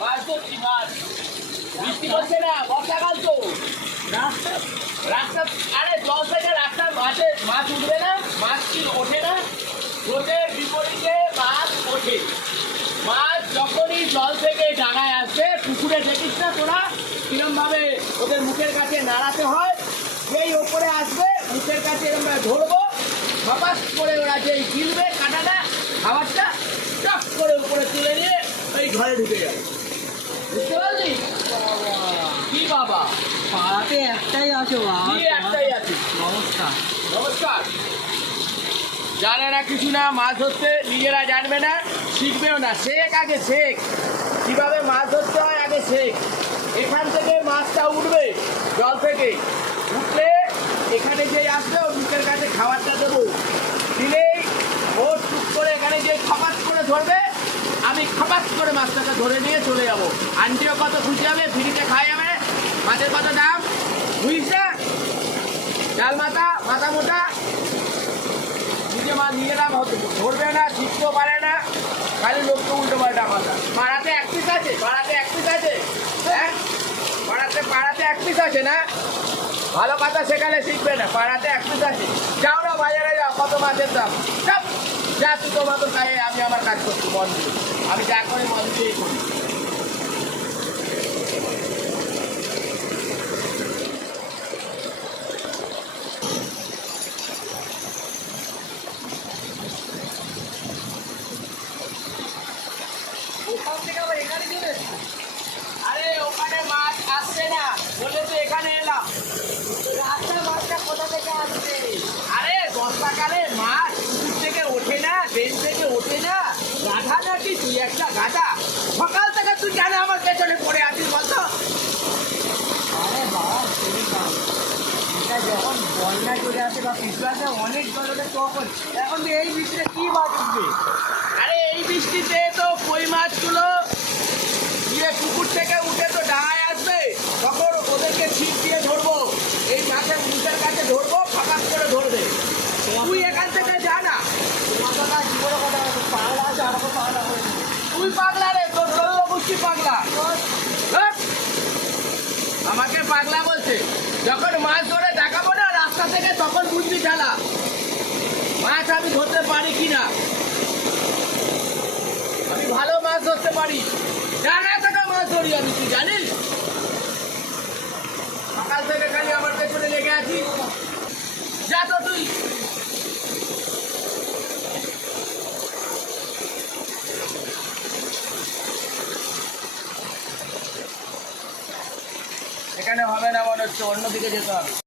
মাছ ধরছি মাছ। বৃষ্টি হচ্ছে না, বর্ষাকাল তো। রাস্তা আরে জল থেকে রাস্তার মাঝে মাছ উঠবে না, মাছ কি ওঠে না? স্রোতের বিপরীতে মাছ ওঠে। মাছ যখনই জল থেকে ডাঙায় আসবে, পুকুরে দেখিস না তোরা কিরম ভাবে ওদের মুখের কাছে নাড়াতে হয়। যেই ওপরে আসবে মুখের কাছে এরকম ভাবে ধরবো, হঠাৎ করে ওরা যেই গিলবে কাঁটাটা খাবারটা টপ করে উপরে তুলে নিয়ে ওই ঘরে ঢুকে যাবে। বুঝতে পারলি? কি বাবা, পাড়াতে একটাই আছে বাবা। কি একটাই আছে? নমস্কার। নমস্কার। জানে না কিছু না, মাছ ধরতে নিজেরা জানবে না, শিখবেও না। শেখ আগে শেখ, কিভাবে মাছ ধরতে হয় আগে শেখ। এখান থেকে মাছটা উঠবে জল থেকে, উঠলে এখানে যে আসবে ওর মুখের কাছে খাবারটা দেবো, দিলেই ও টুক করে এখানে যে খপাস করে ধরবে, আমি খপাস করে মাছটাকে ধরে নিয়ে চলে যাবো। আন্টিও কত খুশি হবে, ফ্রিতে খাওয়া যাবে। মাছের কত দাম বুঝিস না? ডাল মাথা, মাথা মোটা, নিজেরা ধরবে না, শিখতেও পারে না, খালি লোককে উল্টো পাল্টা কথা। পাড়াতে এক পিস আছে, পাড়াতে এক পিস আছে, হ্যাঁ পাড়াতে এক পিস আছে না? ভালো কথা শেখালে শিখবে না, পাড়াতে এক পিস আছে। যাও না বাজারে, যাও, কত মাছের দাম। যা তুই তোমার তো খাই, আমি আমার কাজ করছি মন দিয়ে, আমি যা করি মন দিয়েই করি। ওখান থেকে আবার এখানে চলে এসেছে। আরে ওখানে মাছ আসছে না বলে তো এখানে এলাম। রাস্তার মাছটা কোথা থেকে আসছে? আরে বর্ষাকালে মাছ পুকুর থেকে ওঠে না, ড্রেন থেকে ওঠে না। গাধা নাকি তুই একটা গাধা? সকাল থেকে তুই জানে আমার পেছনে পড়ে আছিস বলতো? আরে বাবা শরীর খারাপ। এটা যখন বন্যা চলে আসে বা কিছু আসে অনেক জলের তখন, এখন তো এই বৃষ্টিতে কি মাছ উঠবে? আরে এই বৃষ্টিতে তো কই মাছগুলো পুকুর থেকে উঠে তো ডাঙায় আসবে, তখন ওদেরকে ছিপ দিয়ে ধরবো, এই মাছের মুখের কাছে ধরবো, ফাঁকাস করে ধরবে। তুই এখান থেকে যা না। মাথাটা কি করে কথা বলছো? পাগলা আছে, আমাকে পাগলা করে দিবে। তুই পাগলা রে, তোর চোদ্দ গোষ্ঠী পাগলা। হ্যাঁ? আমাকে পাগলা বলছে। যখন মাছ ধরে দেখাবো না রাস্তা থেকে, তখন বুঝবি খেলা মাছ আমি ধরতে পারি কিনা। আমি ভালো মাছ ধরতে পারি, ডাঙা থেকে মাছ ধরি আমি, তুই জানিস? সকাল থেকে খালি আমার পেছনে লেগে আছি, যা তো তুই। এখানে হবে না মনে হচ্ছে, অন্যদিকে যেতে হবে।